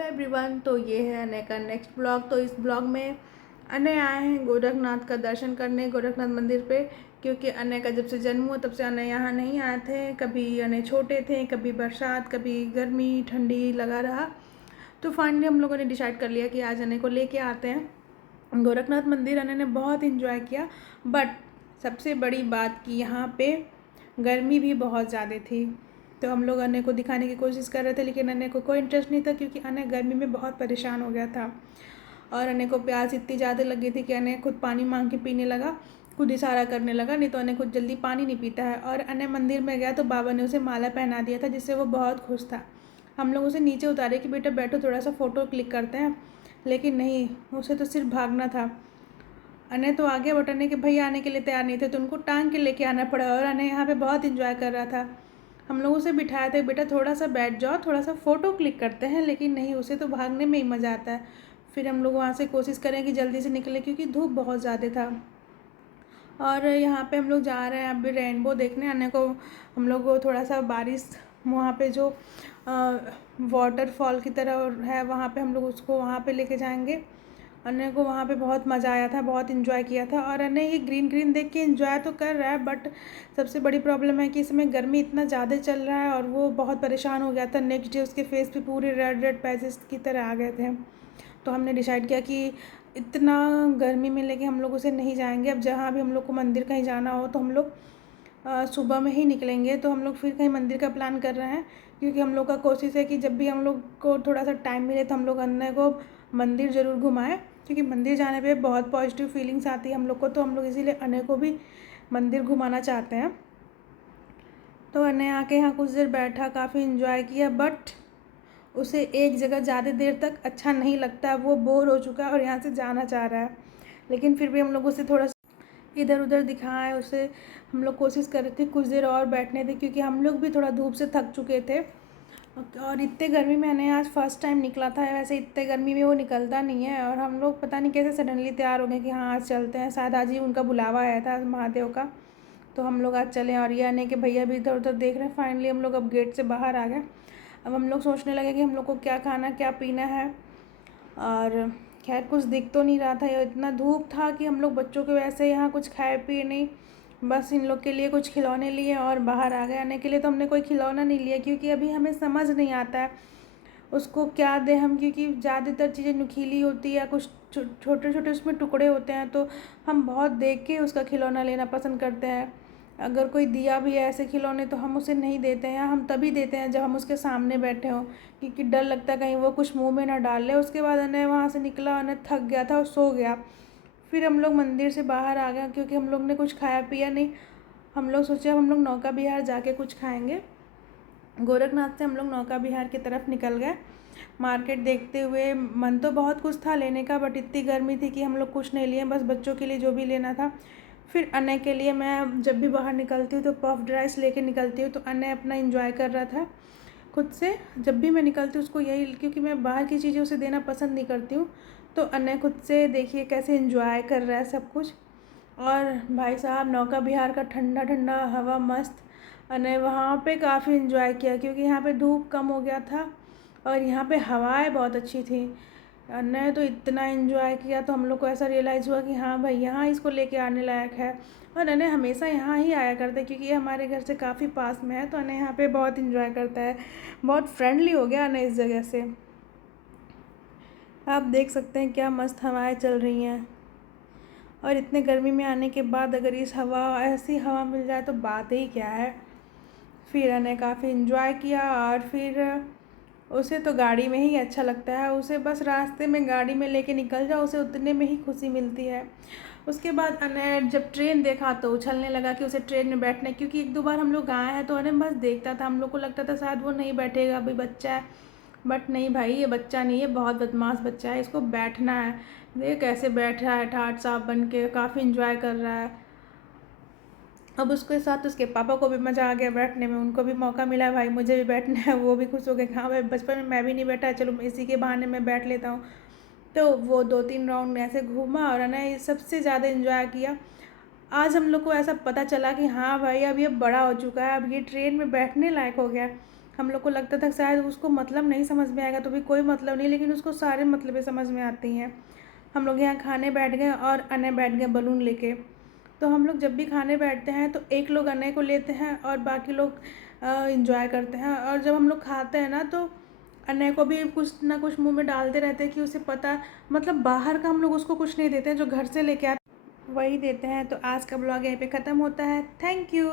Everyone. तो ये है अनय का नेक्स्ट ब्लॉग। तो इस ब्लॉग में अनय आए हैं गोरखनाथ का दर्शन करने, गोरखनाथ मंदिर पे, क्योंकि अनय का जब से जन्म हुआ तब से अनय यहाँ नहीं आए थे। कभी अनय छोटे थे, कभी बरसात, कभी गर्मी ठंडी लगा रहा। तो फाइनली हम लोगों ने डिसाइड कर लिया कि आज अनय को लेके आते हैं गोरखनाथ मंदिर। अनय ने बहुत इन्जॉय किया, बट सबसे बड़ी बात कि यहाँ पे गर्मी भी बहुत ज़्यादा थी। तो हम लोग अनय को दिखाने की कोशिश कर रहे थे, लेकिन अनय को कोई इंटरेस्ट नहीं था, क्योंकि अनय गर्मी में बहुत परेशान हो गया था। और अनय को प्यास इतनी ज़्यादा लगी थी कि अनय खुद पानी मांग के पीने लगा, खुद इशारा करने लगा, नहीं तो अनय खुद जल्दी पानी नहीं पीता है। और अनय मंदिर में गया तो बाबा ने उसे माला पहना दिया था, जिससे वो बहुत खुश था। हम लोग उसे नीचे उतारे कि बेटा बैठो, थोड़ा सा फ़ोटो क्लिक करते हैं, लेकिन नहीं, उसे तो सिर्फ भागना था। अनय तो आगे बट अनय के भैया आने के लिए तैयार नहीं थे, तो उनको टांग के लेके आना पड़ा। और अनय यहाँ पे बहुत इंजॉय कर रहा था। हम लोग उसे बिठाए थे, बेटा थोड़ा सा बैठ जाओ, थोड़ा सा फ़ोटो क्लिक करते हैं, लेकिन नहीं, उसे तो भागने में ही मज़ा आता है। फिर हम लोग वहाँ से कोशिश करें कि जल्दी से निकले, क्योंकि धूप बहुत ज़्यादा था। और यहाँ पे हम लोग जा रहे हैं अभी रेनबो देखने। अनय को हम लोग को थोड़ा सा बारिश वहाँ पे जो वाटरफॉल की तरह है, वहाँ पे हम लोग उसको वहाँ पे लेके जाएंगे। अनय को वहाँ पे बहुत मज़ा आया था, बहुत इन्जॉय किया था। और अनय ये ग्रीन ग्रीन देख के इन्जॉय तो कर रहा है, बट सबसे बड़ी प्रॉब्लम है कि इसमें गर्मी इतना ज़्यादा चल रहा है और वो बहुत परेशान हो गया था। नेक्स्ट डे उसके फेस पे पूरे रेड रेड पैचेस की तरह आ गए थे। तो हमने डिसाइड किया कि इतना गर्मी में लेके हम लोग उसे नहीं जाएंगे। अब जहाँ भी हम लोग को मंदिर कहीं जाना हो तो हम लोग सुबह में ही निकलेंगे। तो हम लोग फिर कहीं मंदिर का प्लान कर रहे हैं, क्योंकि हम लोग का कोशिश है कि जब भी हम लोग को थोड़ा सा टाइम मिले तो हम लोग अनय को मंदिर ज़रूर घुमाएं, क्योंकि मंदिर जाने पे बहुत पॉजिटिव फीलिंग्स आती है हम लोग को। तो हम लोग इसीलिए अनय को भी मंदिर घुमाना चाहते हैं। तो अनय आके यहाँ कुछ देर बैठा, काफ़ी इन्जॉय किया, बट उसे एक जगह ज़्यादा देर तक अच्छा नहीं लगता। वो बोर हो चुका है और यहाँ से जाना चाह रहा है। लेकिन फिर भी हम लोग उसे थोड़ा इधर उधर दिखाएं, उसे हम लोग कोशिश कर रहे थे कुछ देर और बैठने थे, क्योंकि हम लोग भी थोड़ा धूप से थक चुके थे। और इतने गर्मी में मैंने आज फर्स्ट टाइम निकला था। वैसे इतने गर्मी में वो निकलता नहीं है, और हम लोग पता नहीं कैसे सडनली तैयार हो गए कि हाँ आज चलते हैं। शायद आज ही उनका बुलावा आया था महादेव का, तो हम लोग आज चले। और ये आने के भैया भी इधर उधर देख रहे हैं। फाइनली हम लोग अब गेट से बाहर आ गए। अब हम लोग सोचने लगे कि हम लोग को क्या खाना क्या पीना है। और खैर कुछ दिख तो नहीं रहा था, ये इतना धूप था कि हम लोग बच्चों के वैसे यहाँ कुछ खाए पिए नहीं, बस इन लोग के लिए कुछ खिलौने लिए और बाहर आ गए। आने के लिए तो हमने कोई खिलौना नहीं लिया, क्योंकि अभी हमें समझ नहीं आता है उसको क्या दें हम, क्योंकि ज़्यादातर चीज़ें नुकीली होती है या कुछ छोटे छोटे उसमें टुकड़े होते हैं, तो हम बहुत देख के उसका खिलौना लेना पसंद करते हैं। अगर कोई दिया भी है ऐसे खिलौने तो हम उसे नहीं देते हैं, हम तभी देते हैं जब हम उसके सामने बैठे हों, क्योंकि डर लगता है कहीं वो कुछ मुंह में ना डाल ले। उसके बाद अनय वहाँ से निकला, अनय थक गया था और सो गया। फिर हम लोग मंदिर से बाहर आ गए, क्योंकि हम लोग ने कुछ खाया पिया नहीं। हम लोग सोचे हम लोग नौका विहार जाके कुछ खाएंगे। गोरखनाथ से हम लोग नौका विहार की तरफ निकल गए। मार्केट देखते हुए, मन तो बहुत कुछ था लेने का, बट इतनी गर्मी थी कि हम लोग कुछ नहीं लिए, बस बच्चों के लिए जो भी लेना था। फिर अनय के लिए मैं जब भी बाहर निकलती हूँ तो पफ्ड राइस लेके निकलती हूँ। तो अनय अपना एंजॉय कर रहा था खुद से। जब भी मैं निकलती हूँ उसको यही, क्योंकि मैं बाहर की चीज़ें उसे देना पसंद नहीं करती हूँ। तो अनय खुद से देखिए कैसे एंजॉय कर रहा है सब कुछ। और भाई साहब नौका विहार का ठंडा ठंडा हवा मस्त। अनय वहाँ पे काफ़ी इन्जॉय किया, क्योंकि यहाँ पे धूप कम हो गया था और यहाँ पे हवाएं बहुत अच्छी थी। अनय तो इतना इन्जॉय किया, तो हम लोग को ऐसा रियलाइज़ हुआ कि हाँ भाई यहाँ इसको लेके आने लायक है। और अनय हमेशा यहाँ ही आया करता है, क्योंकि ये हमारे घर से काफ़ी पास में है। तो अनय यहाँ पे बहुत इन्जॉय करता है, बहुत फ्रेंडली हो गया अनय इस जगह से। आप देख सकते हैं क्या मस्त हवाएं चल रही हैं। और इतने गर्मी में आने के बाद अगर ऐसी हवा मिल जाए तो बात ही क्या है। फिर अनय काफ़ी इन्जॉय किया, और फिर उसे तो गाड़ी में ही अच्छा लगता है। उसे बस रास्ते में गाड़ी में लेके निकल जाओ, उसे उतने में ही खुशी मिलती है। उसके बाद अनय जब ट्रेन देखा तो उछलने लगा कि उसे ट्रेन में बैठना है, क्योंकि एक दो बार हम लोग आए हैं तो अनय बस देखता था। हम लोग को लगता था शायद वो नहीं बैठेगा, अभी बच्चा है, बट नहीं भाई, ये बच्चा नहीं है, बहुत बदमाश बच्चा है, इसको बैठना है। देख कैसे बैठ रहा है ठाट साफ बन के, काफ़ी इन्जॉय कर रहा है। अब उसके साथ उसके पापा को भी मज़ा आ गया बैठने में, उनको भी मौका मिला, भाई मुझे भी बैठना है। वो भी खुश हो गए, हाँ भाई बचपन में मैं भी नहीं बैठा, चलो इसी के बहाने मैं बैठ लेता हूँ। तो वो 2-3 राउंड ऐसे घूमा और है ना ये सबसे ज़्यादा इन्जॉय किया। आज हम लोग को ऐसा पता चला कि हाँ भाई अब ये बड़ा हो चुका है, अब ये ट्रेन में बैठने लायक हो गया। हम लोग को लगता था शायद उसको मतलब नहीं समझ में आएगा, तो भी कोई मतलब नहीं, लेकिन उसको सारे मतलबें समझ में आती हैं। हम लोग यहाँ खाने बैठ गए और अनय बैठ गए बलून लेके। तो हम लोग जब भी खाने बैठते हैं तो एक लोग अनय को लेते हैं और बाकी लोग इंजॉय करते हैं। और जब हम लोग खाते हैं ना तो अनय को भी कुछ ना कुछ मुंह में डालते रहते हैं कि उसे पता, मतलब बाहर का हम लोग उसको कुछ नहीं देते हैं, जो घर से लेके आते वही देते हैं। तो आज का ब्लॉग यहीं पे ख़त्म होता है। Thank you.